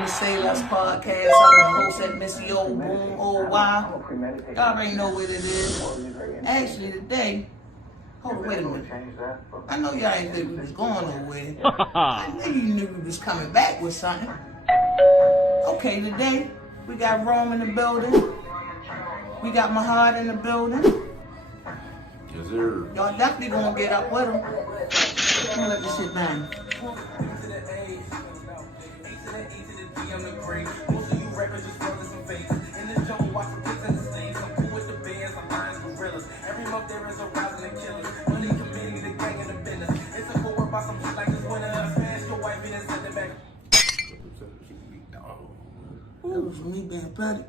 on the SayLess podcast. I'm the host at Missy Old Boom Old Y. Y'all already know what it is. Actually, today, hold on, wait a minute. I know y'all ain't think we was going nowhere. I knew you knew we was coming back with something. Okay, today, we got Rome in the building. We got Mahad in the building. Yes, sir. Y'all definitely gonna get up with him. I'm gonna let this shit down. That was me being petty.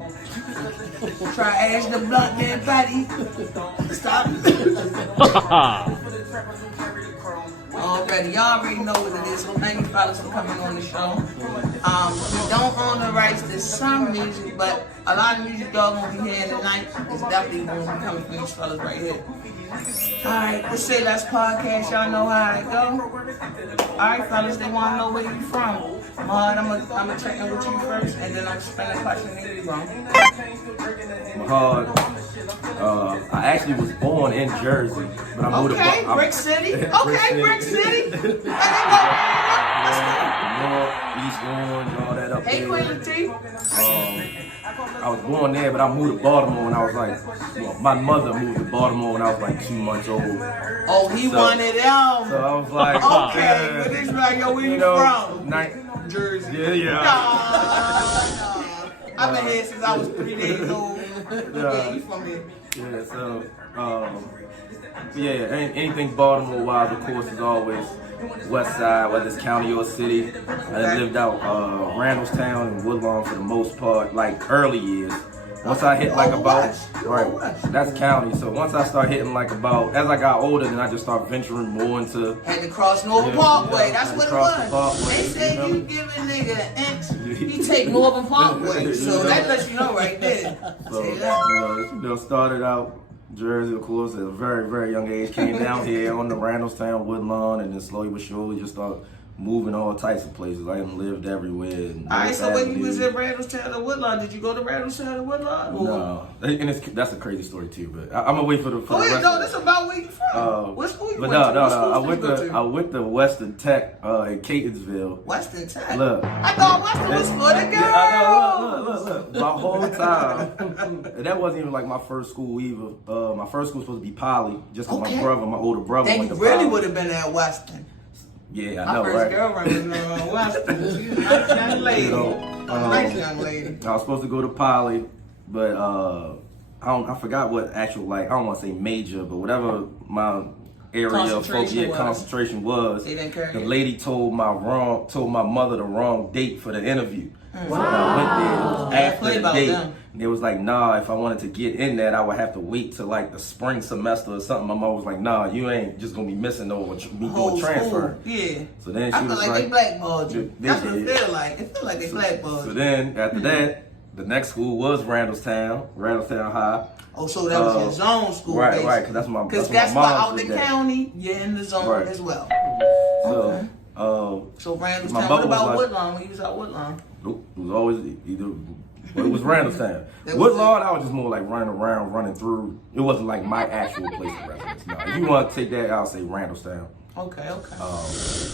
Try ash the blunt being petty. Stop. Y'all already know what it is. So thank you fellas for coming on the show. We don't own the rights to some music, but a lot of music y'all gonna be hearing tonight is definitely gonna be coming from these fellas right here. Alright, the SayLess podcast, y'all know how it go. Alright fellas, they wanna know where you from. Mahad, I'm gonna check in with you first, and then I'm spending a question in you, bro. Mahad, I actually was born in Jersey, but I moved to Brick City. Brick City. North, East Orange, all that up there. Hey, Queen T. I was born there, but I moved to Baltimore when I was like, my mother moved to Baltimore when I was like 2 months old. Oh, he wanted them. So I was like, okay, but it's like, yo, where you from? Jersey. Yeah. No. I've been here since I was 3 days old. Yeah, you from here. Yeah, so, anything Baltimore-wise, of course, is always West Side, whether it's county or city. I lived out Randallstown and Woodlawn for the most part, like early years. Once I hit like about, that's county. So once I start hitting like about, as I got older, then I just start venturing more into. Had to cross Northern Parkway, that's what it was. They said you give a nigga an inch, he take Northern Parkway. So that lets you know right there. So, started out Jersey, of course, at a very, very young age. Came down here on the Randallstown, Woodlawn, and then slowly but surely just started moving all types of places. I even lived everywhere. Alright, so when you was in Randallstown or Woodlawn, did you go to Randallstown or Woodlawn? No, and that's a crazy story too. But I'm gonna wait for the rest. No, this about where you from. What school you went to? I went to Western Tech in Catonsville. Western Tech. Look, I thought Western was for the girls. Look. My whole time, and that wasn't even like my first school either. My first school was supposed to be Poly, just because my older brother went to Poly. Then you really would have been at Western. Yeah, I know, right? My first girlfriend was Western. She was a nice young lady. Nice young lady. I was supposed to go to Poly, but I forgot what actual, I don't want to say major, but whatever my area of concentration was. They didn't care. The lady told my mother the wrong date for the interview. So I went there after the date. And it was like, nah, if I wanted to get in that, I would have to wait till like the spring semester or something. My mom was like, nah, you ain't just gonna be missing over me doing transfer. Yeah. So then she was like, they blackballed you. That's what it feel like. It feel like they blackballed you. So then after that, the next school was Randallstown High. Oh, so that was your zone school, right? Because that's my. Because that's why out the county, you're in the zone as well. So, so Randallstown. What about Woodlawn? When you was out Woodlawn? Nope, it was always either. But it was Randallstown. Woodlawn, I was just more like running around, running through. It wasn't like my actual place of residence. No, if you want to take that, I'll say Randallstown. Okay.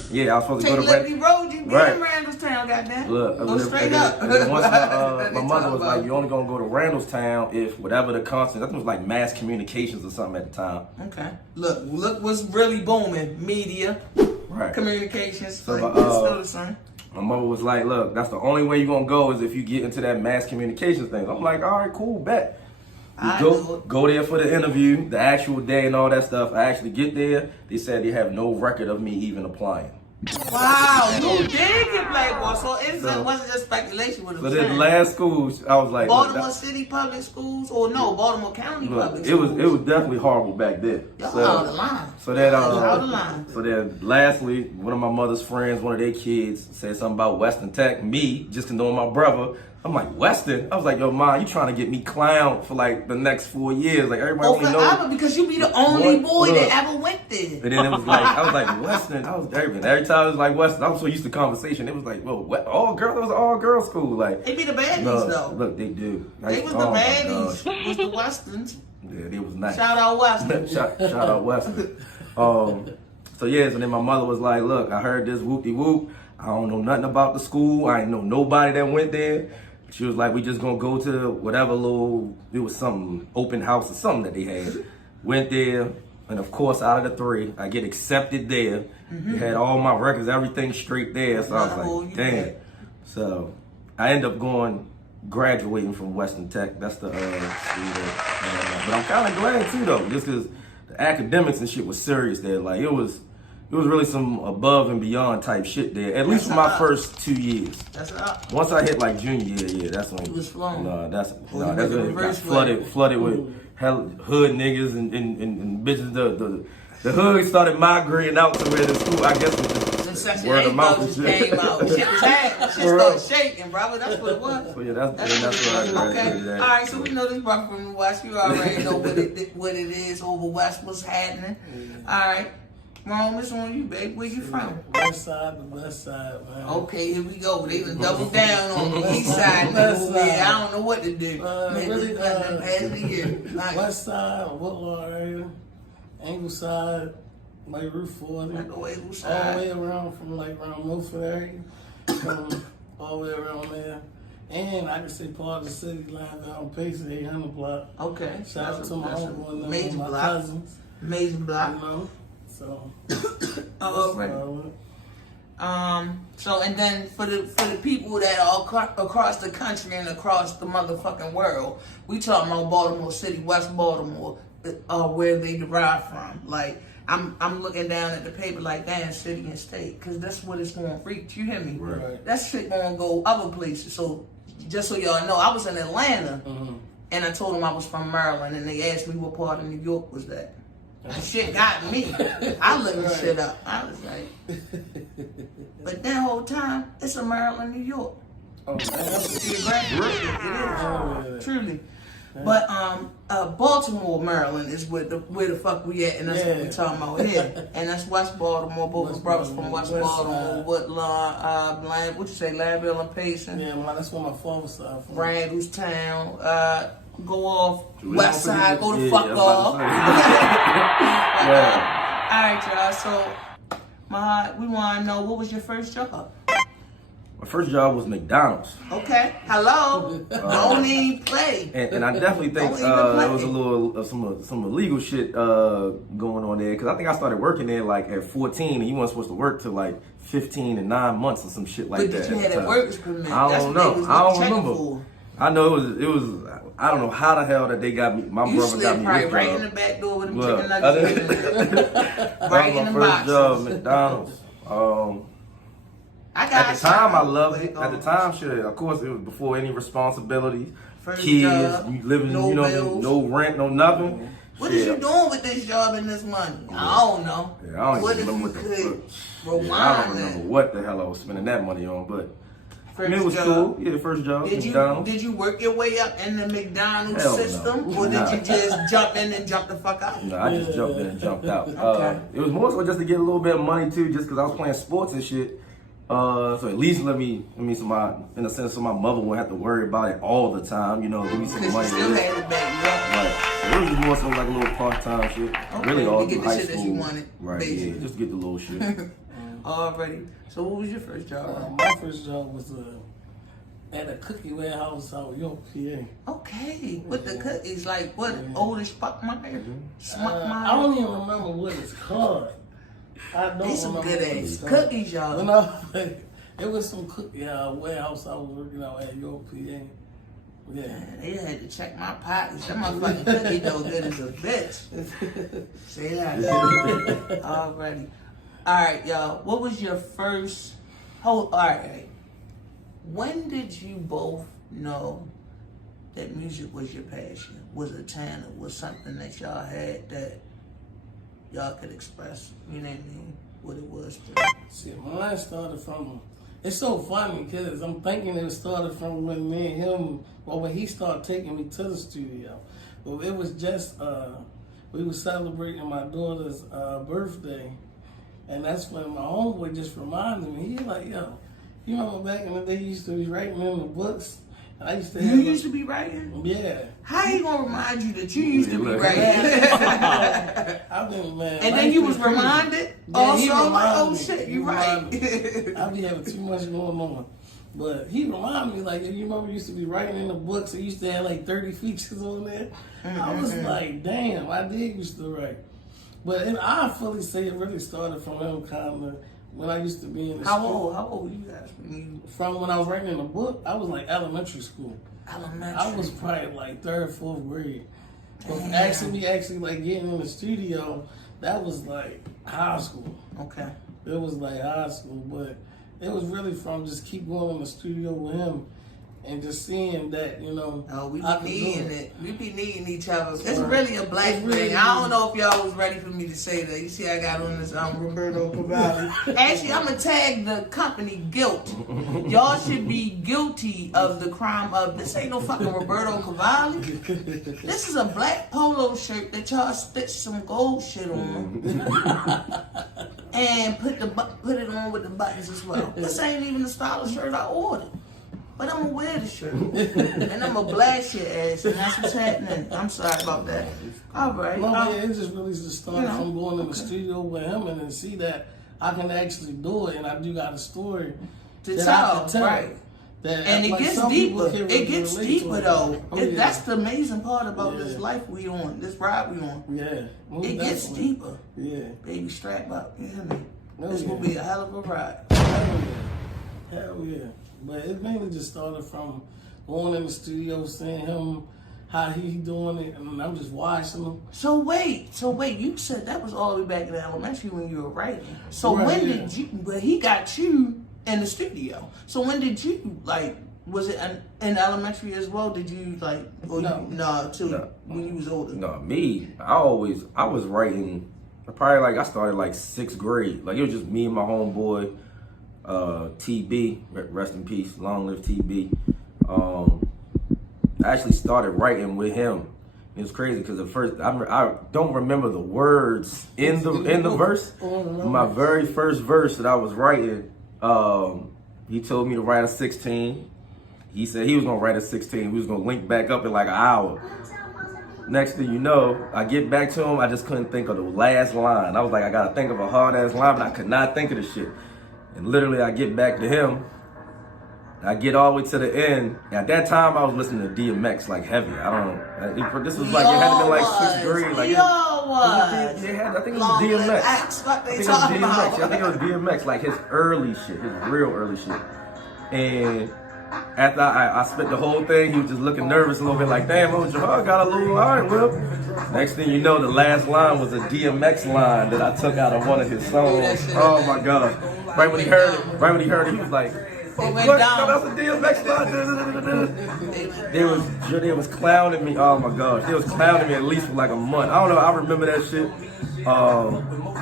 Yeah, I was supposed to take go to Liberty Road. You get in Randallstown, goddamn. Look, go straight up. And then once my mother was like, "You're only gonna go to Randallstown if whatever the constant." I think it was like mass communications or something at the time. Okay. Look, what's really booming? Media. Right. Communications. So it's still the same. My mother was like, look, that's the only way you're going to go is if you get into that mass communications thing. I'm like, all right, cool, bet. Go there for the interview, the actual day and all that stuff. I actually get there. They said they have no record of me even applying. Wow, you did get blackballed. So it wasn't just speculation with So then last school, I was like, Baltimore City Public Schools or no, Baltimore County Public Schools. It was definitely horrible back then. Y'all out of line. So then lastly, one of my mother's friends, one of their kids, said something about Western Tech. Me, just knowing my brother, I'm like, Western? I was like, yo, Ma, you trying to get me clowned for like the next 4 years. Like, everybody only forever, knows. because you be the only boy Look. that ever went there. And then it was like, I was like, Western. I was everything. Every time it was like Western, I was so used to conversation. It was like, well, all girls, it was an all girls school. Like, They be the baddies though. Look, they do. They was the baddies. Was the Westerns. Yeah, they was nice. Shout out Western. shout out Western. So yeah, so then my mother was like, look, I heard this whoop-de-whoop. I don't know nothing about the school. I ain't know nobody that went there. She was like, we just gonna go to whatever it was some open house or something that they had. Went there, and of course, out of the 3, I get accepted there. They had all my records, everything straight there. So I was like, damn. So I ended up graduating from Western Tech. That's the school there. But I'm kind of glad too, though, just because the academics and shit was serious there. Like, it was really some above and beyond type shit there. At least for my first 2 years. That's up. Once I hit like junior year, yeah, that's when it was flowing. that's when it got flooded with hood niggas and bitches. The hood started migrating out to where the school, I guess, was just word of mouth and shit. Came out. Shit was happening. Shit started shaking, brother. That's what it was. So yeah, that's what I graduated at. All right, so we know this brother from the West. You already know what it is over West. What's happening? All right. Wrong, what's on you, babe? Where you from? West side, the west side, man. Okay, here we go. They done double down on the east side. I don't know what to do. West side, Woodlawn area, Ingleside, like Route 40. I go All Ingleside. the way around from like around Milford area. All the way around there. And I can say part of the city line down Pacey, 800 block. Okay. Shout out to my uncle and major my block. cousins. Amazing block. You know? So, so and then for the people that are across the country and across the motherfucking world, we talking about Baltimore City, West Baltimore, where they derive from. Like I'm looking down at the paper like, damn, city and state, because that's what it's going to reach. You hear me? Right. That shit going to go other places. So just so y'all know, I was in Atlanta, and I told them I was from Maryland, and they asked me what part of New York was that. That shit got me. I looked the shit up. I was like, but that whole time, it's a Maryland, New York. oh, man, that's It is. Truly. But Baltimore, Maryland is where the fuck we at, and that's what we talking about here. And that's West Baltimore. Both the brothers from West Baltimore, Woodlawn, what you say, Laville and Payson. yeah, man, that's where my father's side from. Randallstown, go off West Side, go the fuck off. All right, y'all. So, Mahad, we want to know, what was your first job? My first job was McDonald's. Okay. Hello. Don't even play. And I definitely think there was a little some illegal shit going on there, because I think I started working there like at 14, and you weren't supposed to work till like 15 and 9 months or some shit like that. But did you have that workers permit? I don't know. I don't remember. I know it was. I don't know how the hell that they got me. My brother got me this right job. in the back door with them chicken nuggets. Right in the my first box. job, McDonald's. At the time, I loved it. At the time, shit. Of course, it was before any responsibilities. First Kids, job, you living, no bills. no rent, no nothing. What is you doing with this job and this money? I don't know. Yeah, I don't What even if remember you what the could fuck. rewind I don't remember that? what the hell I was spending that money on, but First it was job. cool. Yeah, the first job, McDonald's. Did you work your way up in the McDonald's Hell no. system, or did you just jump in and jump the fuck out? No, I just jumped in and jumped out. Okay. It was more so just to get a little bit of money too, just because I was playing sports and shit. So at least let me in a sense, so my mother wouldn't have to worry about it all the time. You know, give me some Because money. you still had it back, Right. So it was just more so like a little part-time shit. Okay, Really all to get through the high shit that school. you wanted, Right. basically. Yeah, just to get the little shit. Already. So what was your first job? My first job was at a cookie warehouse out in York, PA. Okay, with the cookies, like what? Old as fuck, my I don't even remember what it's called. I don't They some remember good what ass it's called. cookies, y'all. No, it was some cookie warehouse I was working out at York, PA. Yeah. They had to check my pockets. That motherfucking cookie dough good as a bitch. Say that. Already. Alright, y'all. What was your first alright. When did you both know that music was your passion? Was a talent? Was something that y'all had that y'all could express? You know what I mean? What it was. See, mine started from It's so funny because I'm thinking it started from when me and him, well, when he started taking me to the studio. Well, it was just, we were celebrating my daughter's birthday, and that's when my homeboy just reminded me. He like, yo, you remember back in the day you used to be writing in the books? I used to have You used to be writing? Yeah. How he gonna remind you that you used to be writing? I've been, man. And then you was reminded? Yeah, Also, he I'm like, oh reminded me. shit, He you right. reminded me. I be having too much going on. But he reminded me, like, you remember you used to be writing in the books, it used to have like 30 features on there. I was like, damn, I did used to write. But I fully say it really started from him kind of when I used to be in the school. How old you guys? From when I was writing in the book, I was like elementary school. Elementary. I was probably like 3rd, 4th grade. But actually like getting in the studio, that was like high school. Okay. It was like high school, but it was really from just keep going in the studio with him and just seeing that, you know. Oh, we I be could do needing it. it. We be needing each other. It's So, really a black it's really thing. I don't know if y'all was ready for me to say that. You see, I got on this Roberto Cavalli. Actually, I'm gonna tag the company guilt. Y'all should be guilty of the crime of this. Ain't no fucking Roberto Cavalli. This is a black polo shirt that y'all stitched some gold shit on. And put it on with the buttons as well. This ain't even the style of shirt I ordered. But I'm gonna wear the shirt. And I'm gonna blast your ass, and that's what's happening. I'm sorry about that. All right. No, yeah, it just really just started from going in the studio with him and then see that I can actually do it and I do got a story To that tell, I can tell. right. That, And it like, gets some people deeper. can't It really gets relate to deeper it. though. Oh, yeah. That's the amazing part about this Yeah. life we on, this ride we on. Yeah. Most It gets definitely. deeper. Yeah. Baby, strap up. You hear me? Oh, This will yeah. be a hell of a ride. Hell yeah. Hell yeah. But it mainly just started from going in the studio, seeing him, how he doing it, and I'm just watching him. So wait, you said that was all the way back in elementary when you were writing. So Right, when yeah. did you, but he got you in the studio. So when did you, like, was it in elementary as well? Did you, like, or No. when you was older? No, me, I was writing, probably like, I started like 6th grade. Like, it was just me and my homeboy, TB, rest in peace, long live TB. I actually started writing with him. It was crazy because at first I don't remember the words in the verse. My very first verse that I was writing, he told me to write a 16. He said he was gonna write a 16. We was gonna link back up in like an hour. Next thing you know, I get back to him. I just couldn't think of the last line. I was like, I gotta think of a hard ass line, but I could not think of the shit. And literally, I get back to him. I get all the way to the end. At that time, I was listening to DMX like heavy. I don't know. This was like, it had to be like 6th grade. Like, I think it was DMX. I think it was DMX, like his early shit, his real early shit. And after I spit the whole thing, he was just looking nervous a little bit, like, damn, your heart got a little, all right, well. Next thing you know, the last line was a DMX line that I took out of one of his songs. Oh my God. Right when he heard it, he was like, what? No, that's a DMX line. They was clowning me. Oh my gosh, they was clowning me at least for like a month. I don't know. I remember that shit.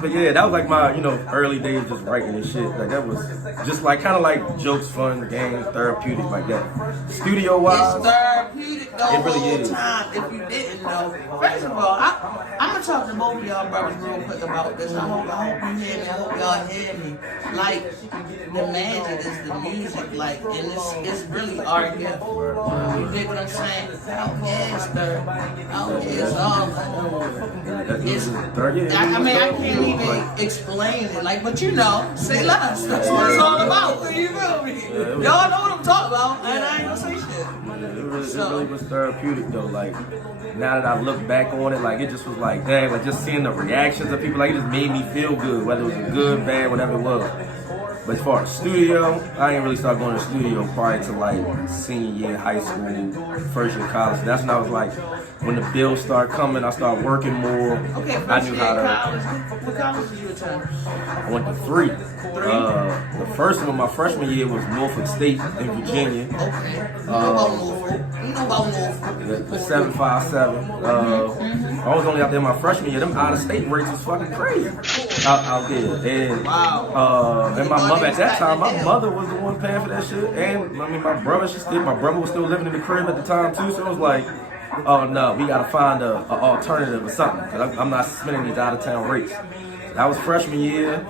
But yeah, that was like my early days just writing and shit. Like that was just like kind of like jokes, fun, games, therapeutic like that. Studio wise, it's therapeutic the it really whole is. time. If you didn't know, first of all, I'm gonna talk to both of y'all brothers real quick about this. I hope you hear me. I hope y'all hear me. Like the magic is the music. Like, and it's really our gift. You dig what I'm saying? Out here is therapy. Out here is all. I mean, I can't even explain it. Like, but SayLess. That's what it's all about. You feel me? Y'all know what I'm talking about, and I ain't gonna say shit. It really was therapeutic though. Like now that I look back on it, like it just was like, dang, like just seeing the reactions of people, like it just made me feel good, whether it was good, bad, whatever it was. But as far as studio, I didn't really start going to the studio prior to like senior year high school, first year college. That's when I was like, when the bills start coming, I started working more. Okay, I knew how to. college. What college did you attend? I went to 3. The first one, my freshman year, was Norfolk State in Virginia. Okay. You know about Norfolk. The 757. I was only out there my freshman year. Them out of state rates was fucking crazy. out there. And, and my mother at that time, my mother was the one paying for that shit. And I mean, my brother was still living in the crib at the time too. So it was like, oh no, we gotta find a alternative or something. Cause I'm not spending these out of town rates. That was freshman year,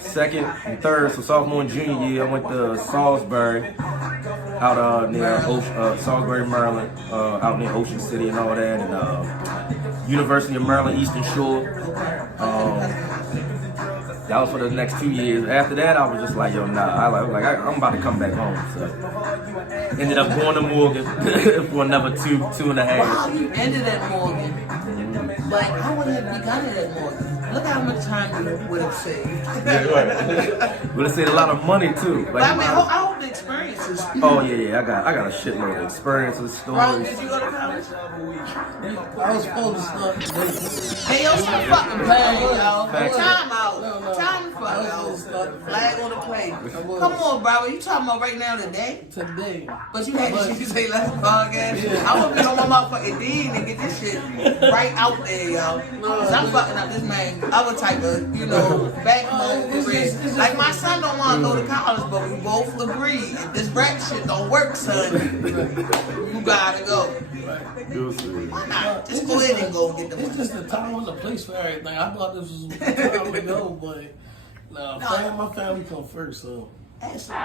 second and third, so sophomore and junior year, I went to Salisbury, out near Salisbury, Maryland, out near Ocean City and all that, and University of Maryland Eastern Shore. That was for the next 2 years. After that, I was just like, yo, nah, I'm about to come back home. So ended up going to Morgan for another two and a half. Wow, you ended at Morgan. Like, I wouldn't have begun it at Morgan. Look how much time you would have saved. Yeah, right. Would have saved a lot of money too. But I mean, I hope the experiences. Oh yeah, I got a shitload of experiences, stories. Ron, did you go to college? I was supposed to start today. Hey, yo, stop fucking playing, y'all. Facts. Time out. No. Time the fuck I was out. supposed to start today. Flag on the plate. was. Come on, bro. You talking about right now today? Today. But you had to say let's podcast. Yeah. I want to be on my motherfucking dean and get this shit right out there, y'all. Cause I'm fucking up this man. Other type of, backbone career. Like my son don't want to go to college, but we both agree if this rap shit don't work, son, you gotta go. Why not? Just go ahead and go get the It's money. just the time and the place for everything. I thought this was the time to go, but my family come first, so That's I what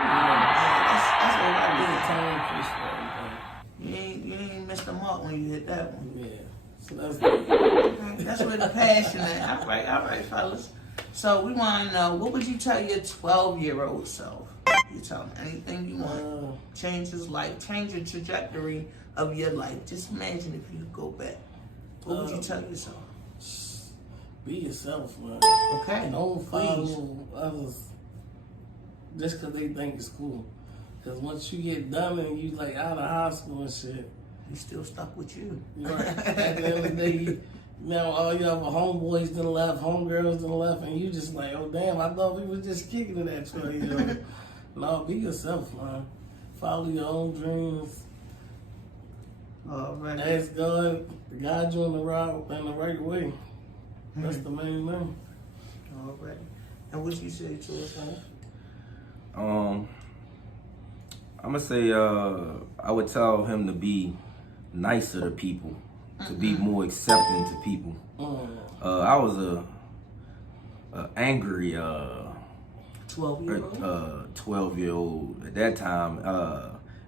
I did the time and place for everything. You ain't missed the mark when you hit that one. Yeah, so that's That's where the passion at. All right, fellas. So we want to know, what would you tell your 12-year-old self? You tell him anything you want. Change his life, change the trajectory of your life. Just imagine if you could go back. What would you tell yourself? Be yourself, man. Okay. Don't follow others just because they think it's cool. Because once you get done and you like out of high school and shit, You still stuck with you. right. At the end of the day, now all your other homeboys done left, homegirls done left, and you just like, oh damn, I thought we was just kicking it at 12 years old. No, be yourself, man. Follow your own dreams. Already. Ask God to guide you in the right way. That's the main thing. Already. And what you say to us, huh? I'm gonna say I would tell him to be nicer to people, to be more accepting to people. I was a angry 12-year-old at that time,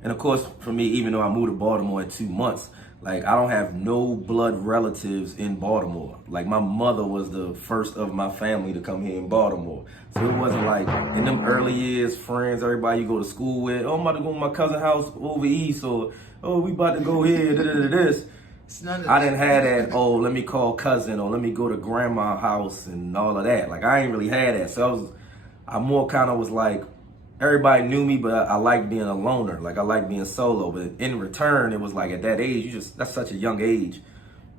and of course for me, even though I moved to Baltimore at 2 months, like I don't have no blood relatives in Baltimore. Like my mother was the first of my family to come here in Baltimore. So it wasn't like in them early years, friends, everybody you go to school with, oh, I'm about to go to my cousin's house over east, or oh, we about to go here, this. I didn't have that, oh, let me call cousin, or let me go to grandma's house and all of that. Like I ain't really had that. So I more kind of was like, everybody knew me, but I liked being a loner. Like I liked being solo. But in return, it was like at that age, that's such a young age.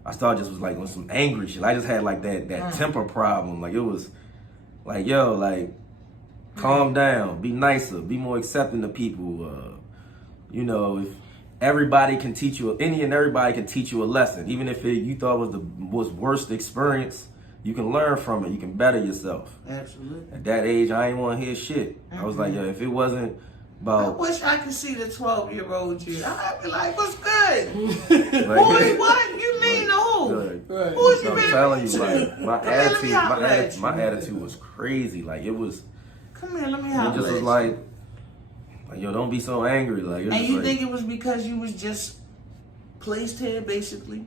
I started just was like on some angry shit. I just had like that temper problem. Like it was like, yo, like calm down, be nicer, be more accepting to people. If everybody can teach you, everybody can teach you a lesson. Even if you thought was worst experience, you can learn from it. You can better yourself. Absolutely. At that age, I ain't want to hear shit. I was like, yo, if it wasn't about... I wish I could see the 12-year-old you. I'd be like, what's good? Like, Boy, what? You mean the who? Right. Who is you I'm really telling you, mean like, to? my Come here, let me holler at attitude, you. my attitude was crazy. Like, it was... Come here, let me It holler just at was you. like, yo, don't be so angry. Like, And you think it was because you was just placed here, basically?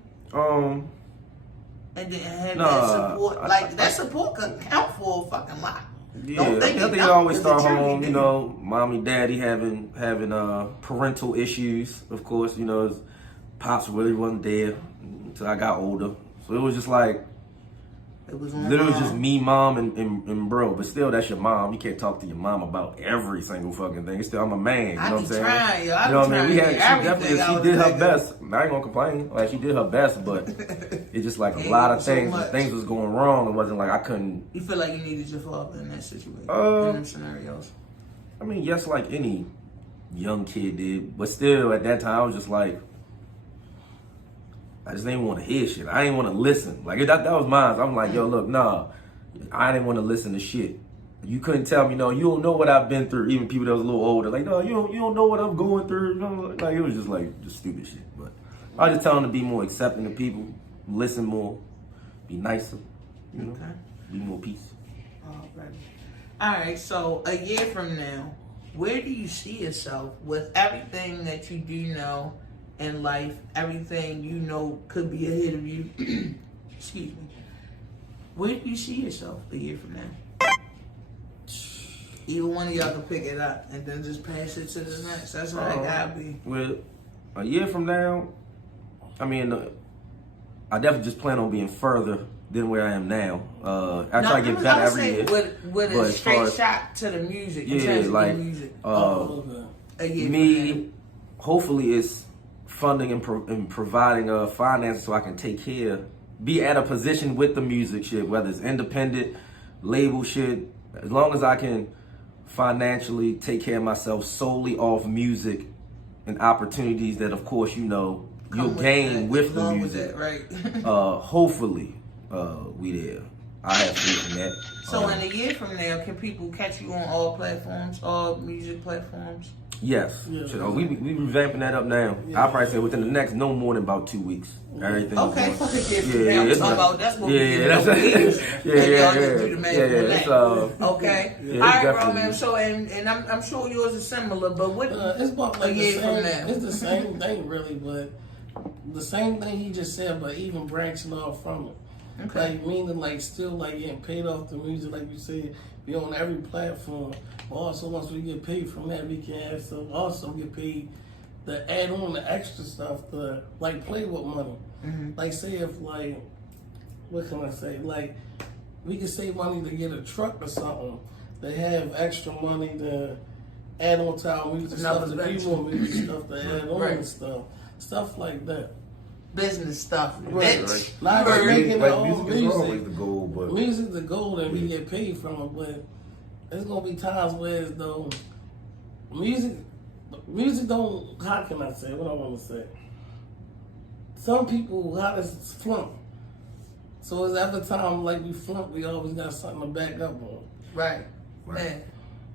And then had that support. That support could count for a fucking lot. Yeah, I think it always start home, mommy, daddy having parental issues, of course, his pops really wasn't there until I got older. So it was just like, it was literally just me, mom, and bro. But still, that's your mom. You can't talk to your mom about every single fucking thing. Still, I'm a man. You know what I'm saying? Trying, yo. You know what I mean? She did her best. best. I ain't gonna complain. Like she did her best, but it's just like a lot of things. Things was going wrong. It wasn't like I couldn't. You feel like you needed your father in that situation, in them scenarios? I mean, yes, like any young kid did, but still, at that time, I was just like, I just didn't want to hear shit. I didn't want to listen. Like that was mine. So I'm like, yo, look, nah. I didn't want to listen to shit. You couldn't tell me, no, you don't know what I've been through. Even people that was a little older, like, no, you don't know what I'm going through. You know, like, it was just like just stupid shit. But I just tell them to be more accepting of people, listen more, be nicer, you know, be more peace. All right, so a year from now, where do you see yourself with everything that you do know in life, everything you know could be ahead of you? Excuse me. Where do you see yourself a year from now? Either one of y'all can pick it up and then just pass it to the next. That's how it gotta be. Well, a year from now, I mean, I definitely just plan on being further than where I am now. I try to get better every year. With a straight shot to the music. Yeah, like the music. A year me, hopefully it's funding and providing finances so I can take care, be at a position with the music shit, whether it's independent, label shit, as long as I can financially take care of myself solely off music and opportunities that, of course, you know, you'll gain with the music. Right. Hopefully, we there. I have faith in that. So in a year from now, can people catch you on all platforms, all music platforms? Yes. Yeah. So, we revamping that up now. Yeah. I'll probably say within the next no more than about 2 weeks. Everything. Okay, is going. yeah, I'm talking about that's what we do. That's Okay. Yeah, All right, bro, definitely. man. So and I'm sure yours is similar, but what It's about like a the year from same, now? it's the same thing really, but the same thing he just said, but even branching off from it. Okay. Like meaning like still like getting paid off the music, like you said, be on every platform. But also once we get paid from that, we can have some also get paid to add on the extra stuff to like play with money. Like say if like what can I say? Like we can save money to get a truck or something. They have extra money to add on to our music stuff, to be more music stuff to add on and stuff like that. Business stuff, Right. bitch. Not You like heard making me? their own music is always the goal, but Music the goal and we get paid from it, but there's gonna be times where it's though music don't, how can I say what I wanna say? Some people how does flunk. So it's every time like we flunk, we always got something to back up on. Right. Right. Yeah.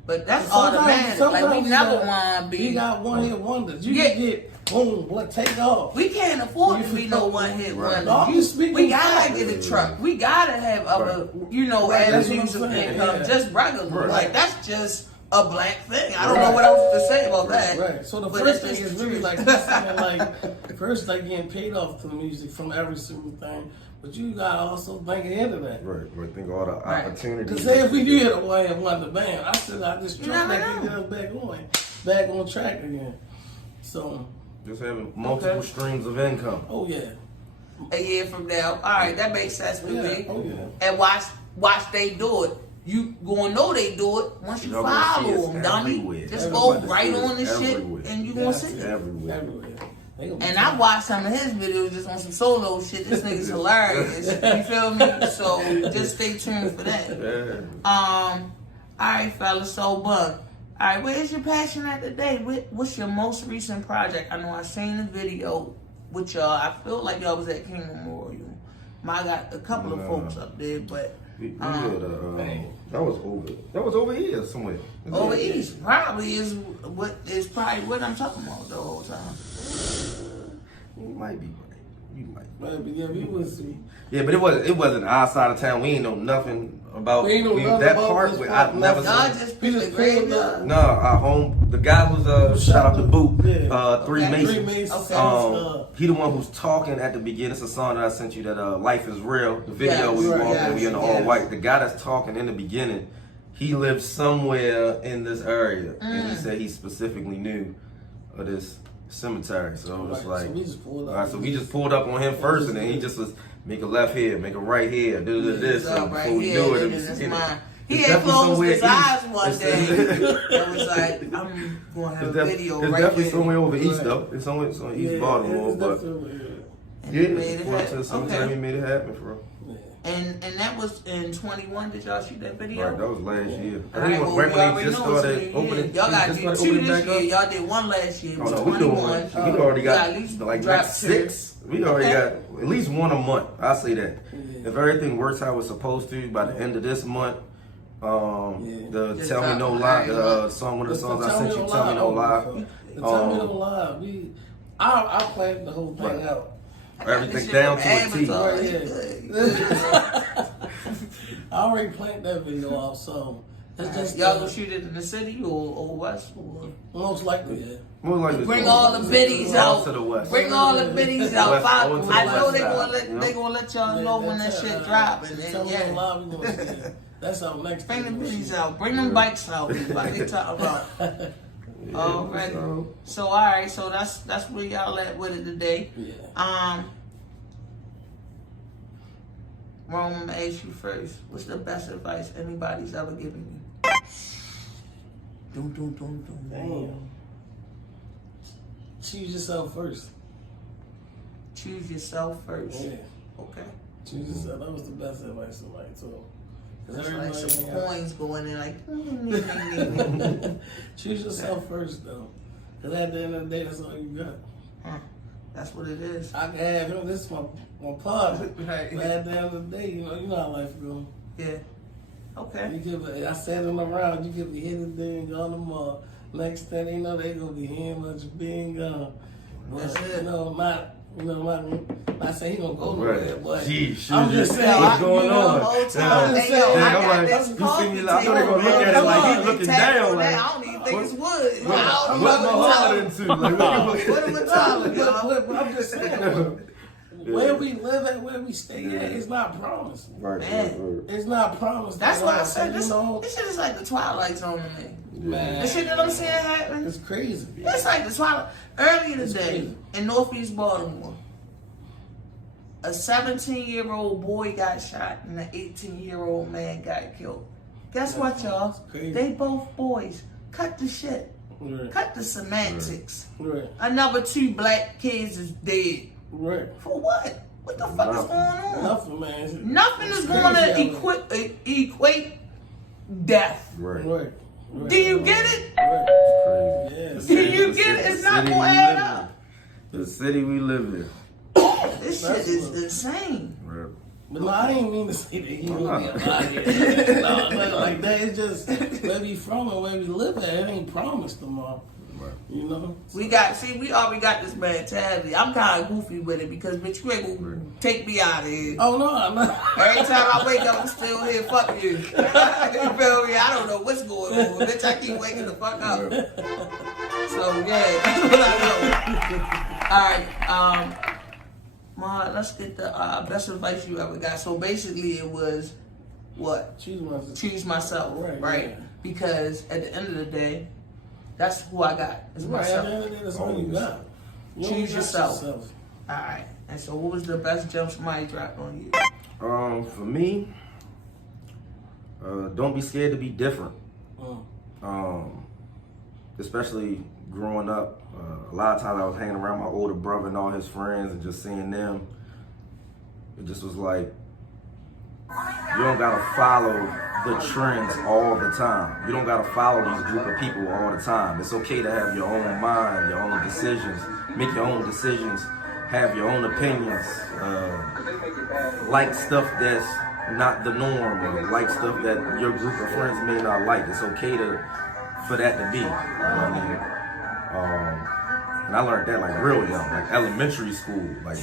But that's Sometimes- automatic. Like we sometimes never got- want to be. We got one hit wonders. You Yeah. can get boom, what take off. We can't afford to You be no one hit Right. wonder. No, I'm just speaking We gotta facts. get a truck. We gotta have other, you know, Right, that's what I'm avenues of saying, income. yeah. Just regular. Right. Like that's just a black thing. I don't know Right. what else to say about that. Right. So the But first that's thing just is the really truth. like he's saying like first like getting paid off to the music from every single thing. But you gotta also think ahead of that. right, think of all the Right. opportunities. Cause say if we did a one and one the band, I still got this You track never that know. get us back on track again. So Just having multiple Okay. streams of income. oh yeah. A year from now, all right, that makes sense with Yeah, me. oh yeah. And watch they do it. You gonna know they do it once you Y'all gonna see follow us them, dummy. everywhere. Just go Everybody right see on us the shit, everywhere. and you gonna see it. Everywhere. Everywhere. They gonna be And I watched some of his videos just on some solo shit. This nigga's hilarious. You feel me? So just stay tuned for that. Yeah. Alright, fellas, so Bug. Alright, where's your passion at today? What's your most recent project? I know I seen the video with y'all. I feel like y'all was at King Memorial. I got a couple of folks up there, but We did, that was over here somewhere. over east probably is probably what I'm talking about the whole time. You might be right. You might. But yeah, we was Yeah, but it wasn't our side of town. We ain't know nothing about We ain't know nothing that about part. this I've part, never Y'all seen. just We picked just the pulled graveyard. up. No, our home. The guy was shout out to Boot. Yeah. Three Okay. Mason. Three Masons. He the one who's talking at the beginning. It's a song that I sent you that Life is Real. The video Yes, we right, walking, we in the all yes. white. The guy that's talking in the beginning, he lives somewhere in this area, and he said he specifically knew of this cemetery. So it was Right, like, so we just pulled up. all right, so we just pulled up on him first, and then he just was make a left here, make a right here, do this. Up So right before we here, do it, and it was it's you know, mine. He it's had definitely closed somewhere his eyes east. one day. It was like, I'm going to have a video It's right definitely here. somewhere over east Right. though. It's somewhere East Yeah, Baltimore, it's but definitely, And yeah, he made it before happen. to sometime he Okay. made it happen for real. yeah. And that was in 21. Did y'all shoot that video? Right, that was last year. I Alright, think well, right we when already they just know it's started in a opening. year. Y'all got to just do started 2 opening this back year. up. Y'all did 1 last year. It Oh was no, we doing 21. we already got at least like drop next 2. 6. We already Okay. got at least 1 a month. I say that. If everything works how it's supposed to, by the end of this month, the Just Tell Me drop No it. Lie, Alright, song, one of the The songs I sent you, Tell Me No Lie. Tell Me No Lie. I planned the whole thing Right. out. Everything down to a T. Avatar. Right, He yeah. good. I already planned that video off, so it's just Y'all gonna shoot it in the city or west? Or? most likely, yeah. More like Bring all the biddies out. to the west. Bring all the biddies out. West, Five- over to the I know west they side. gonna let Yep. they gonna let y'all know when that shit drops. And Tell then, Me No yeah. Lie, we gonna see it. That's our next Bring the thing. biddies out. Bring them bikes out. Like they talk about. Already. So all right. So that's where y'all at with it today. Yeah. Rome, I'm gonna ask you first. What's the best advice anybody's ever given you? Damn. Choose yourself first. Choose yourself first. Yeah. Okay. Choose yourself. That was the best advice somebody told. That's like some coins going in like. Choose yourself first, though. Because at the end of the day, that's all you got. That's what it is. I can have him. This is my partner. Right. But at the end of the day, you know how life goes. Yeah. Okay. You could, I said in the round, you could be hitting there and go on the mall. Next thing they know, they gonna be hearing much being gone. That's But, it. I say he gonna go Right. nowhere, but Jeez, I'm just saying, what's going The on? whole time, I'm just hey, yo, saying. I I'm got like, this you coffee see me, I know they table, gonna look at it man. like Come he on, looking they tagged down, on that. like, I don't even think it's wood. What Mahad into? Like, What am I talking about? but I'm just saying, where we live at, where we stay at, it's not promised. Right, Man. It's not promised. That's why I said this. You know, This shit is like the Twilight Zone to me. man, The shit that I'm seeing happen. it's crazy. It's like the Twilight. Earlier It's today crazy. in Northeast Baltimore, a 17-year-old boy got shot and an 18-year-old man got killed. Guess what, y'all? crazy. They both boys. Cut the shit. Right. Cut the semantics. Right. Another 2 black kids is dead. Right. For what? What the fuck is going on? Nothing, man. Nothing is It's going crazy to out there. equate death. Right. Right. Right. Do you get it? Right. Crazy. Yeah. Do you get it? It's not going to add up. The city we live in. This shit is insane. Right. But no, I didn't mean to say that he gonna be out here. No, like that. It's just where we from and where we live at. It ain't promised tomorrow. Right. You know. We already got this mentality. I'm kind of goofy with it because bitch, you ain't gonna take me out of here. Oh no, I'm not. Every time I wake up, I'm still here. Fuck you. You feel me? I don't know what's going on. Bitch, I keep waking the fuck up. So yeah, that's what I know. All right, Mahad, let's get the best advice you ever got. So basically, it was what? Choose myself, right? Yeah. Because at the end of the day, that's who I got. It's Right. At myself. the end of the day, that's all you got. You Choose only got yourself. All right. And so, what was the best jump somebody dropped on you? For me, don't be scared to be different. Especially growing up, a lot of times I was hanging around my older brother and all his friends and just seeing them. It just was like, you don't gotta follow the trends all the time. You don't gotta follow these group of people all the time. It's okay to have your own mind, your own decisions, make your own decisions, have your own opinions, like stuff that's not the norm, or like stuff that your group of friends may not like. It's okay for that to be. You know what I mean? And I learned that like real young, like elementary school, like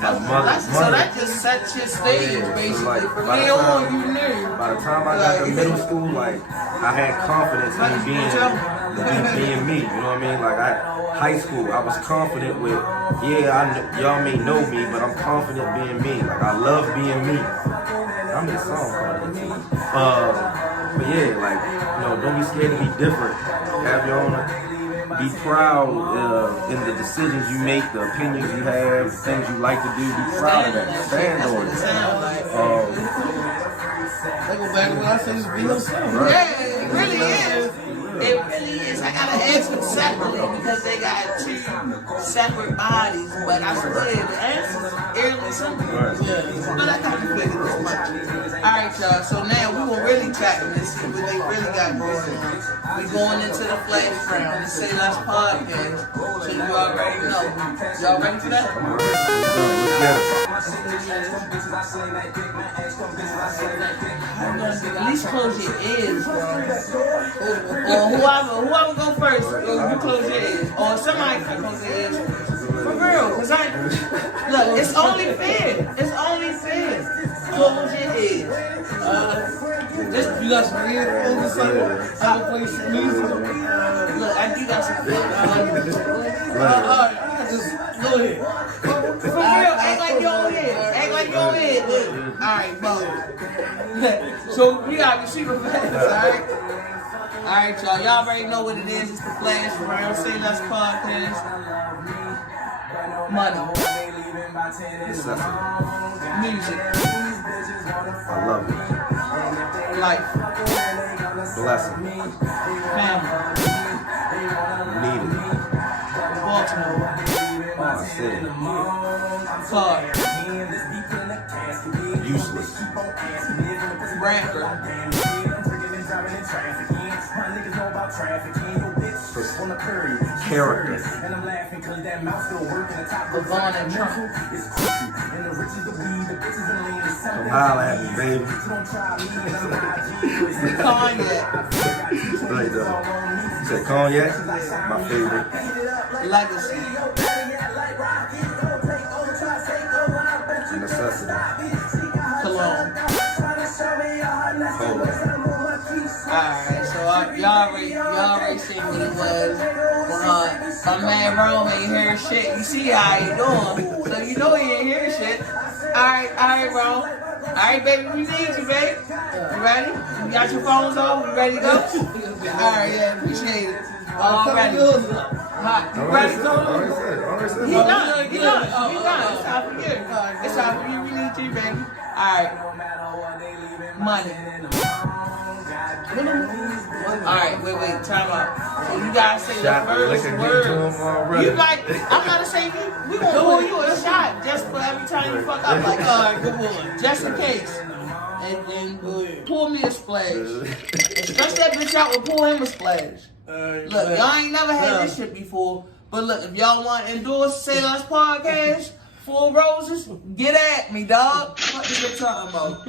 my mother. So that just sets your stage, basically. So like, From by the there on, time- you knew. By the time I got to middle school, like I had confidence in being me. You know what I mean? Like high school, I was confident with, y'all may know me, but I'm confident being me. Like I love being me. I'm this song. But yeah, like don't be scared to be different. Have your own. Be proud in the decisions you make, the opinions you have, the things you like to do. Be proud of that. Stand That's on what it it. sounds like. They go back to what I said, just be yourself. Yeah, it really is. It really is. I gotta ask them separately because they got 2 separate bodies. But I swear, the answer airly something. Right. Yeah. But I kind of figured this much. Alright, y'all. So now we will really tap in and see what they really got going on. We going into the flash round. The SayLess podcast. So you already know. Y'all ready for that? At least close your ears, bro. Or whoever go first, you close your ears. Or somebody can close their ears. For real, cause look, it's only fair. It's only fair. Close your ears. You got some earphones or something? I can play some music. Look, I do got some Alright, just go ahead. For real, act like you don't hear. Act like you don't hear. Alright, bro. So we got receiver fast, alright? Alright, y'all. Y'all already know what it is. It's the Flash Round SayLess podcast. Money. Necessity. Music. I love it. Life. Blessing. Family. Needed. Baltimore. My city. Car. Useless. Rapper. Character. LeVon and Trump. Come holler at me, baby. Cognac. Right there. You said cognac? My favorite. Legacy. Necessity. Cologne. Hold on. Alright, so y'all already seen what it was. My man Rome ain't hear shit. You see how he doing. So you know he ain't hear shit. Alright, Rome. Alright, baby, we need you, babe. You ready? You got your phones on? You ready to go? Alright, yeah, appreciate it. Already. Hot. You ready, Tony? He done. It's time for you. It's time for you. We need you, baby. Alright. Money. Alright, wait, time out. So you gotta say the first word. You like, I'm gonna say we gonna pull you a shot just for every time you fuck up. Like, alright, good one. Just in case. And pull me a splash. Stretch that bitch out and pull him a splash. Look, y'all ain't never had this shit before. But look, if y'all want to endorse SayLess podcast, Full Roses, get at me, dog. What you talking about?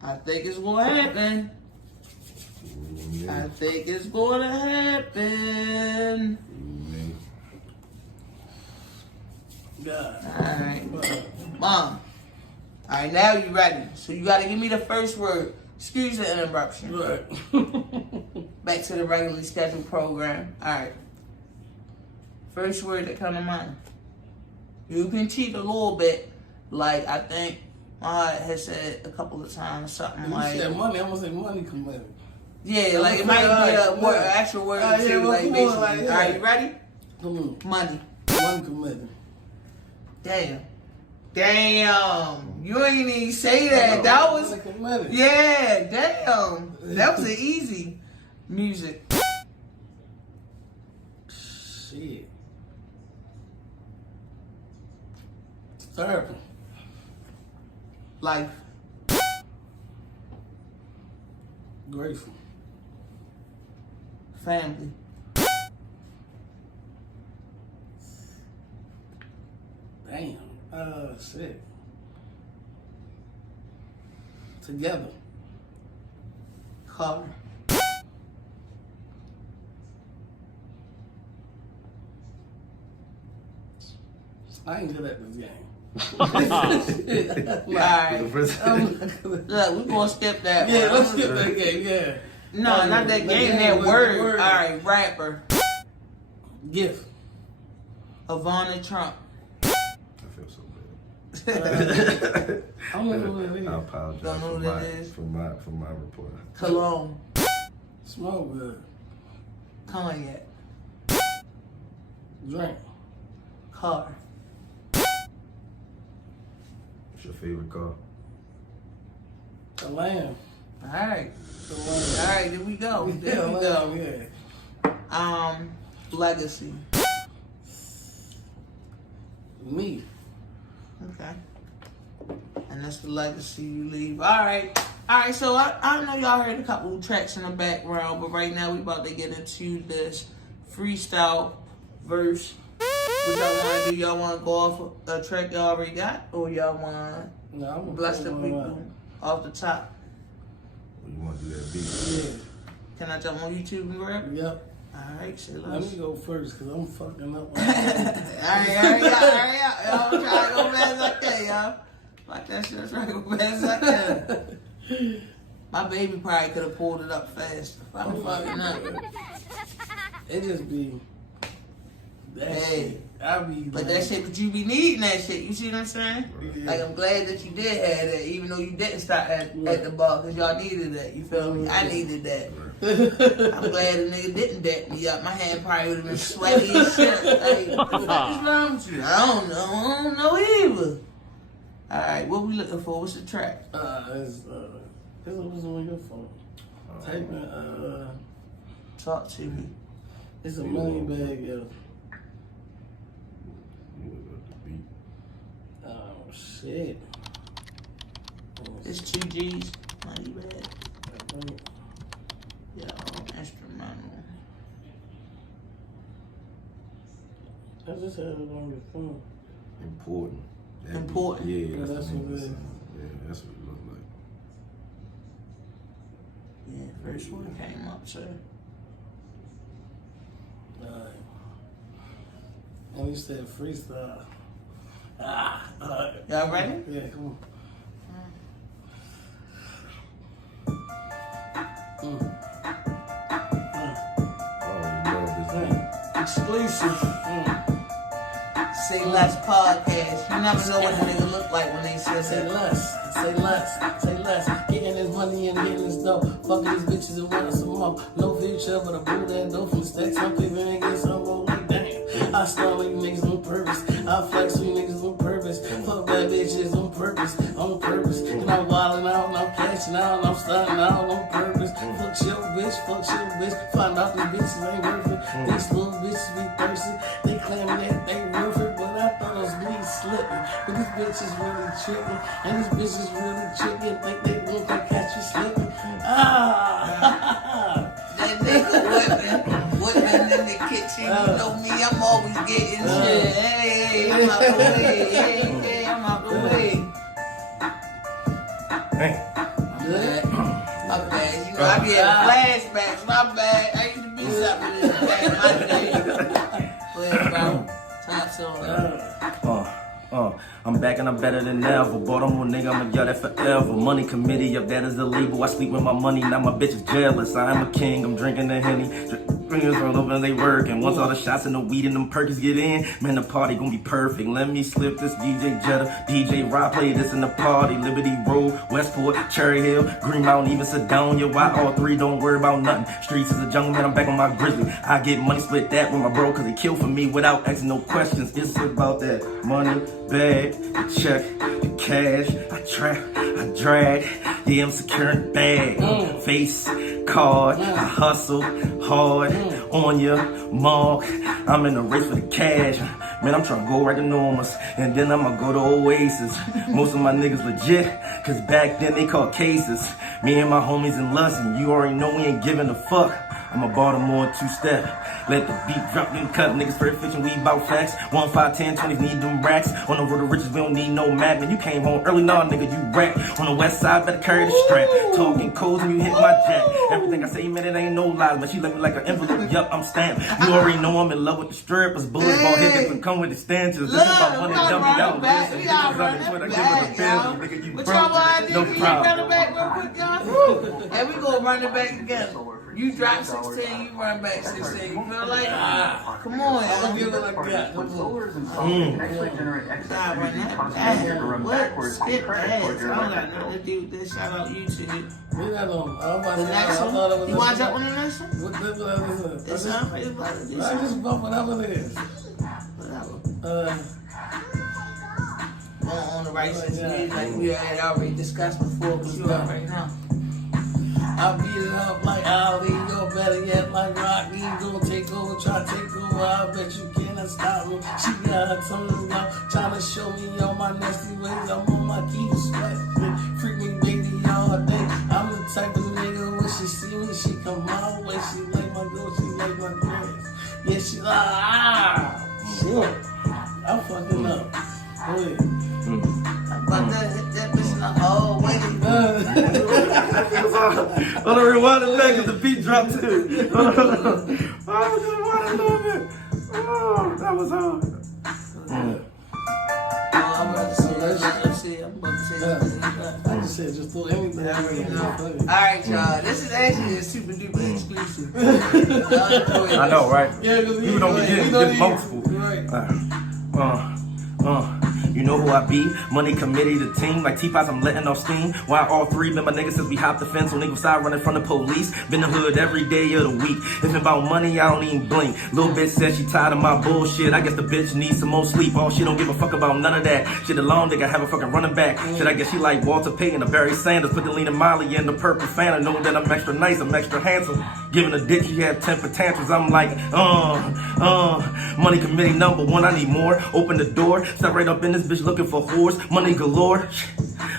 I think it's gonna happen. I think it's gonna happen. God. Alright. Mom. Alright, now you ready. So you gotta give me the first word. Excuse the interruption. Right. Back to the regularly scheduled program. Alright. First word that come to mind. You can cheat a little bit. Like, I think Mahad has said a couple of times something You like... said money, I'm gonna say money committed. Yeah, like it might be a word, actual word or two, like basically. Like, yeah. Alright, you ready? Come on. Money. Money committed. Damn. You ain't even say that. That was... Money committed. Yeah, damn. That was an easy. Music. Shit. Therapy. Life. Grateful. Family. Damn. Shit. Together. Car. I ain't good at this game. Alright. Look, we gonna skip that Yeah, one. let's skip that game, yeah. No, not that game, that word. Alright, rapper. Gift. LeVon and Trump. I feel so bad. I don't know what it is. I apologize Don't know for what my, it is. for my report. Cologne. Smell good. Cognac. Drink. Car. What's your favorite car? A lamb. Alright. A lamb. Alright, there we go. There we go. Yeah. Legacy. Me. Okay. And that's the legacy you leave. Alright, so I know y'all heard a couple of tracks in the background, but right now we about to get into this freestyle verse. What y'all want to do? Y'all want to go off a track y'all already got? Or y'all want to bless the people off the top? You want to do that beat? Yeah. Can I jump on YouTube and grab it? Yep. Alright, shit, Let me go first, because I'm fucking up. Alright, hurry up. Y'all, I'm trying to go fast as I can, y'all. Like that shit, I'm trying to go fast as I can. My baby probably could have pulled it up fast. I'm fucking up. It just be that Hey. shit. I be But like, that shit, but you be needing that shit. You see what I'm saying? Yeah. Like, I'm glad that you did have that, even though you didn't stop at the bar, because y'all needed that. You feel me? I needed that. I'm glad the nigga didn't dap me up. My hand probably would have been sweaty as shit. Like, what the fuck is wrong with you? I don't know either. Alright, what we looking for? What's the track? it's what's on your phone. Type in, Talk to me. it's a money bag, yo. Oh, shit. It's 2 G's. Money bag. Yo, instrumental. I just had it on your phone. Important. Important. Yeah, That's that's what it is. Yeah, that's what it look like. Yeah, first one came up, sir. Alright. And you said freestyle. Alright. Y'all ready? Yeah, come on. Oh, you love this beat. Exclusive. SayLess podcast. You never know what the nigga look like when they say Say that. less, say less, say less. Getting this money and getting this dough. Fucking these bitches and wanting some more. No future, but a boo that dough from the stacks. I'm people and get some more like damn. I start with niggas on purpose. I flex with niggas on purpose. Fuck bad bitches on purpose, on purpose. And I'm wildin' out and I'm cashing out and I'm starting out on purpose. Fuck your bitch. Find out these bitches ain't worth it. These little bitches be thirsty. They claiming that they worth it, but I thought it was me slipping. But these bitches really tripping. And these bitches really chicken. Think they want to catch you slipping. That nigga whipping in the kitchen. You know me, I'm always getting shit. Hey, I'm out the way. Hey, I'm out the way. Good? My bad. You know, I be having flashbacks. My bad. I used to be something in the back of my day. But, bro, top song. I'm back and I'm better than ever. Bought a more nigga, I'ma yell that forever. Money committee, up that is illegal. I sleep with my money, now my bitch is jealous. I am a king, I'm drinking the Henny. Fingers roll over and they work. And once all the shots and the weed and them perkies get in, man, the party gonna be perfect. Let me slip this DJ Jetta, DJ Rob, play this in the party. Liberty Road, Westport, Cherry Hill, Green Mountain, even Sedonia. YR3, don't worry about nothing. Streets is a jungle, man, I'm back on my grizzly. I get money, split that with my bro, cause he killed for me without asking no questions. It's about that money, bag, the check, the cash. I trap, I drag, yeah, I'm securing the bag. Face, card, I hustle hard on your mark. I'm in a race for the cash. Man, I'm trying to go right enormous. And then I'ma go to Oasis. Most of my niggas legit, cause back then they called cases. Me and my homies in Lust, and you already know we ain't giving a fuck. I'm a Baltimore two-step. Let the beat drop, then cut. Niggas straight fiction, we bout facts. 1, 5, 10, 20s need them racks. On the road to riches, we don't need no Mac. Man, you came home early, nah, nigga, you rap. On the west side, better carry the strap. Talking codes when you hit my jack. Everything I say, man, it ain't no lies. But she let me like an envelope, yup, I'm stamped. You already know I'm in love with the strippers. Bullets, ball hits, that come with the stanchions. This is my money, dummy, y'all listen. Bitches on the Twitter, give it a bill. Nigga, you What broke. y'all want to do? No Can you problem. run it back real quick, y'all? And we gonna run it back together. You drop 16, you run back 16. You feel like? Come on, y'all. Give it like that. Come on. God, run that. What? Skip ass. I don't got nothing to do with this. Shout out YouTube. We got on. I'm about The to next I one? thought it was You want to jump on the next one? What this is? It's on. It's about to do I something. just bump whatever it is. Whatever. On the right since music, like we had already discussed before, but you already know. I beat it up like Ali, yo, better yet like Rocky. Gonna take over, try to take over, I bet you cannot stop me. She got her tongue out, trying to show me all my nasty ways. I'm on my key sweat, freak me baby all day. I'm the type of nigga when she see me, she come my way. She like my girl, she like my dress. Yeah, she like, shit. I'm fucking up. Go ahead. I'm about to hit that bitch in the whole way. Hold on, rewind it back because the beat dropped too. Oh, rewind it a little bit. Oh, that was hard. I'm about to say that. I'm about to say that. I just said just throw anything out there. Alright, y'all. This is actually a super duper exclusive. I know, right? Yeah, because People don't get multiple. Right. You know who I be? Money committee, the team. Like Teapots, I'm letting off steam. YR3, been my niggas since we hopped the fence on niggas side running from the police. Been the hood every day of the week. If it's about money, I don't even blink. Little bitch said she tired of my bullshit. I guess the bitch needs some more sleep. Oh, she don't give a fuck about none of that. Shit alone, nigga, have a fucking running back. Shit, I guess she like Walter Payton, the Barry Sanders. Put the lean and Molly in the purple fan. I know that I'm extra nice, I'm extra handsome. Giving a dick, she had temper tantrums. I'm like, money committee number one, I need more. Open the door, step right up in this bitch looking for whores. Money galore.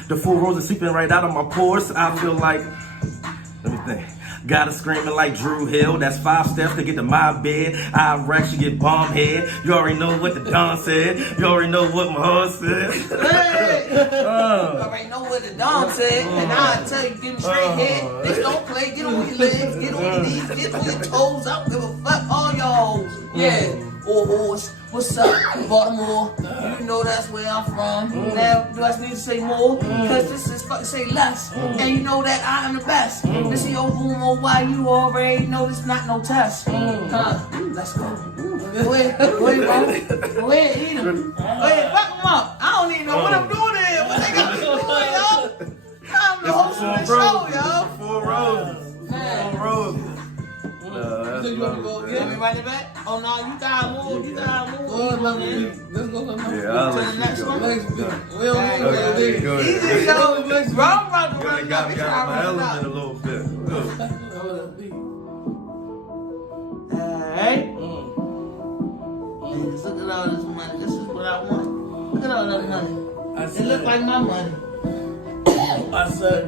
The full rose is seeping right out of my pores. I feel like, let me think. Got her screaming like Drew Hill. That's 5 steps to get to my bed. I wreck, she get bomb head. You already know what the Don said. You already know what Mahad said. Hey! You already know what the Don said. And I tell you, give me straight head. Bitch, don't play. Get on your legs. Get on your knees. Get on your toes. I don't give a fuck. All y'all hoes. Yeah. Or horse. What's up, Baltimore? You know that's where I'm from. Now, do I need to say more? Because this is fucking SayLess. And you know that I am the best. This is your boom or why you already know this not no test. Let's go. Go ahead, bro. Go ahead, eat him. Go ahead, fuck him up. I don't even know what I'm doing here. What they got me doing, y'all? I'm the host of the show, y'all. 4 roses. 4 roses. You want to go Let again? me run it back. Oh no, you gotta move. You gotta move. Let's go to the next Yeah, I'll To let the you next go. one. next beat. We don't Alright, need okay, that. go ahead. Easy, yo. Bro, I'm about to You run it got up. me It's out trying my to run it element a up. little bit. Alright. Niggas, look at all this money. This is what I want. Look at all that money. It look like my money. I said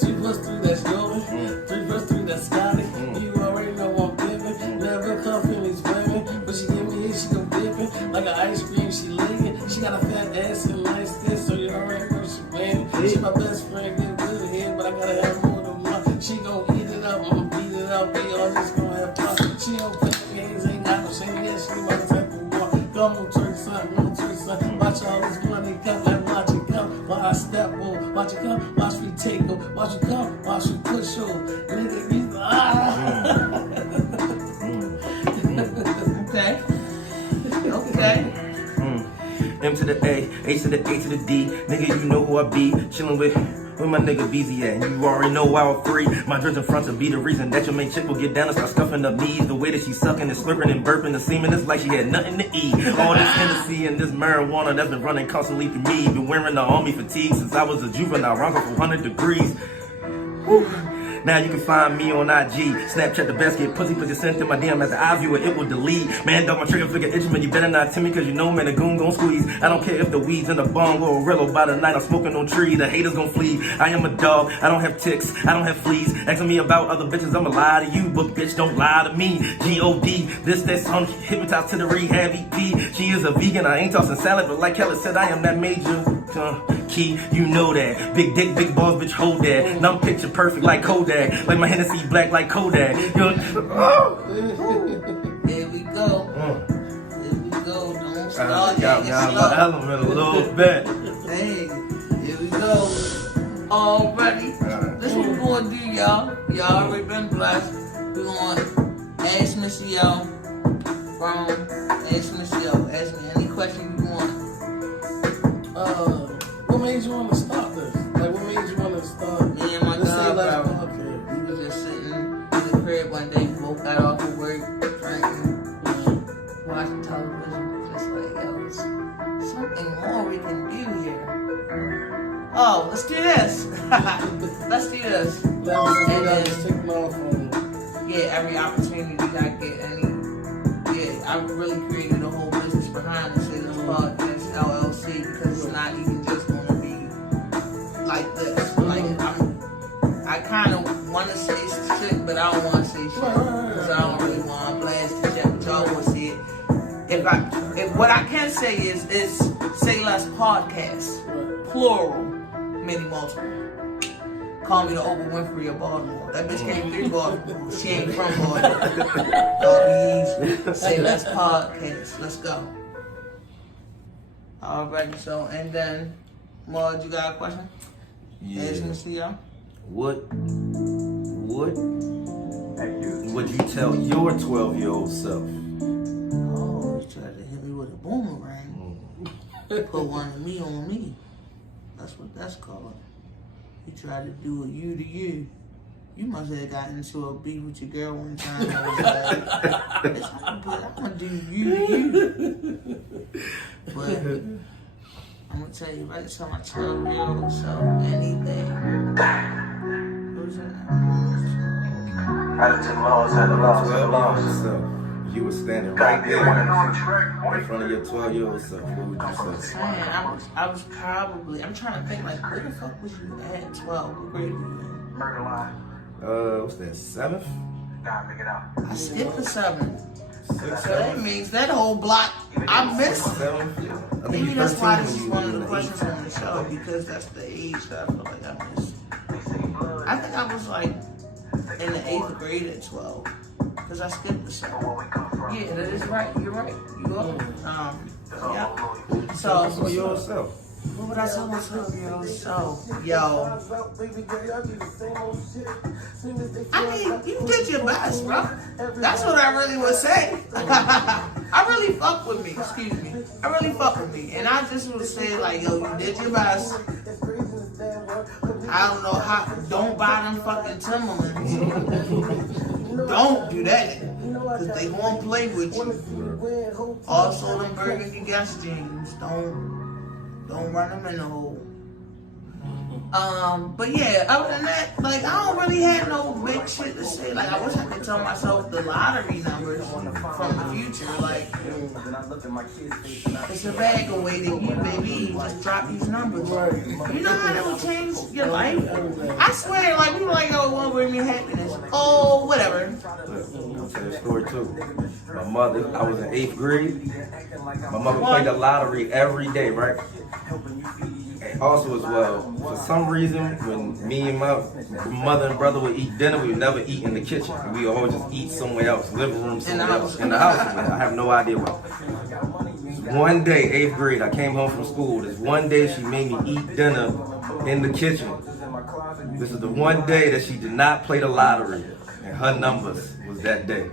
2 plus 3, that's Jordan. 3 plus 3, that's Scotty. You already know I'm pimping. Never cuff in these women. But she give me hit, she go dipping. Like an ice cream, she licking. She got a fat ass and nice skin, so you already know she winning. She my best friend, get good here, but I gotta have more than one. She gon' eat it up, I'ma beat it up. They all just gon' have fun. She don't play games, ain't got no shame. Yeah, she my type of one. Come on, church son, no church son. Watch all this money come and watch it come. While I step on, watch it come, watch me take over. Watch you come, watch you push over. Nigga, you Okay. M to the A, A to the A to the D. Nigga, you know who I be. Chillin' with my nigga BZ at. You already know YR3. My dress in front to be the reason that your main chick will get down and start scuffing up knees. The way that she's sucking and slurping and burping the semen, it's like she had nothing to eat. All this Hennessy and this marijuana that's been running constantly through me. Been wearing the army fatigue since I was a juvenile, rocking for 100 degrees. Woo. Now you can find me on IG. Snapchat the best, get pussy, put your sent in my DM as an eye viewer, it will delete. Man, dog, my trigger figure itching, man, you better not tell me, cause you know, man, the goon gon' squeeze. I don't care if the weed's in the bong or a Rillo. By the night, I'm smoking on tree, the haters gon' flee. I am a dog, I don't have ticks, I don't have fleas. Asking me about other bitches, I'ma lie to you, but bitch, don't lie to me. G.O.D., this, that song, hypnotized to the rehab EP. She is a vegan, I ain't tossing salad, but like Kelly said, I am that major key, you know that. Big dick, big balls, bitch, hold that. And I'm picture perfect like Kodak. Like my Hennessy black like Kodak. Here we go. Here we go. Don't start Got me out of my element a little bit. Hey, here we go. Already. This is what we're gonna do, y'all. Y'all already been blessed. We're gonna ask Missy y'all from Ask Missy y'all. Ask me any question you want. what made you want to start this? Like, what made you want to start? Me and my Let's say, god, like, bro. okay. We was just sitting in the crib one day. We both got off of work, drinking, watching television. Just like, yo, there's something more we can do here. Oh, let's do this. Let's do this. That was And then- just taking off on. Yeah, every opportunity I get, I really created a whole business behind the SayLess Podcast LLC because it's not even just gonna be like this. Like I kind of want to say shit, but I don't want to say shit because I don't really want to blast the shit, but y'all will see it. If what I can say is SayLess Podcast, plural, many multiple. Call me the Oprah Winfrey of Baltimore. That bitch came through Baltimore. She ain't from Baltimore. SayLess Podcast. Let's go. Alrighty, so and then, Mahad, you got a question? Yeah. Asking the CEO? What would you tell your 12-year-old self? Oh, you tried to hit me with a boomerang. Put one of me on me. That's what that's called. You tried to do a you to you. You must have gotten into a beef with your girl one time. I was like, bitch, I'm gonna do you to you. But I'm gonna tell you, right? So my 12-year-old, so anything. Who's that? Added to the laws, had the laws, had the 12-year-old laws. self. You were standing Gotta right be there one in of front of your 12-year-old self. What would you say? Man, I was probably, I'm trying to think, like, where the fuck was you at 12? What grade were you in? Murder line. What's that, 7th? Gotta figure it out. I skipped the 7th. So 6th, that means that whole block I missed. 7th? Yeah. I think Maybe you that's 13 why when this is you one of were the in questions 8th. on the show, because that's the age that I feel like I missed. I think I was like in the 8th grade at 12, because I skipped the 7th. Where we come from. Yeah, that is right. You're right. You are. Yeah. So So, yourself. what would I tell my 12-year-old self? Yo, I mean, you did your best, bro. That's what I really would say. I really fuck with me. Excuse me. I really fuck with me, and I just would say like, yo, you did your best. I don't know how. Don't buy them fucking Timberlands. Don't do that, cause they gonna play with you. Also, them burgundy Guess jeans. Don't run them in the hole. But yeah, other than that, like, I don't really have no big shit to say. Like, I wish I could tell myself the lottery numbers from the future. Like, it's a bag of waiting you, baby. Just drop these numbers. You know how that would change your life? I swear, like, people like, oh, it won't bring me happiness. Oh, whatever. I'll tell you a story too. My mother, I was in 8th grade. My mother played the lottery every day, right? And also as well, for some reason, when me and my mother and brother would eat dinner, we would never eat in the kitchen. We would always just eat somewhere else, living room, somewhere else. In the house. I have no idea why. One day, 8th grade, I came home from school. This one day she made me eat dinner in the kitchen. This is the one day that she did not play the lottery. And her numbers was that day.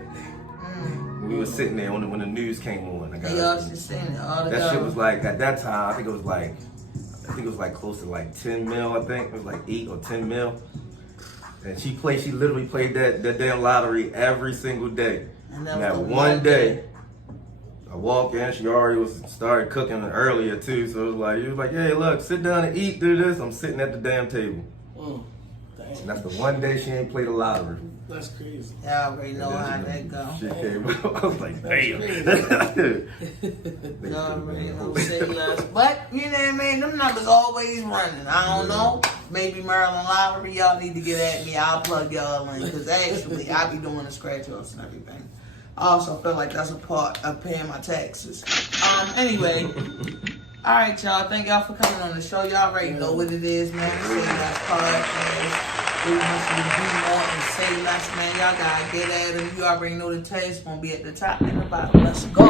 We were sitting there when the news came on. And y'all just saying it all together. That shit was like, at that time, I think it was like close to like 10 mil, I think. It was like 8 or 10 mil. And she literally played that damn lottery every single day. And that one day, I walked in, she already started cooking earlier too. So it was like, hey, look, sit down and eat, do this. I'm sitting at the damn table. And that's the one day she ain't played the lottery. That's crazy. Y'all already know how that go. Shit came out. I was like, damn. Y'all already know SayLess. But, you know what I mean? Them numbers always running. I don't know. Maybe Maryland Lottery, y'all need to get at me. I'll plug y'all in. Because actually, I be doing the scratch offs and everything. I also feel like that's a part of paying my taxes. Anyway. Alright, y'all. Thank y'all for coming on the show. Y'all already know what it is, man. SayLess Podcast. We want you to do more and say less, man. Y'all gotta get at them. You already know the taste gonna be at the top and the bottom. Let's go.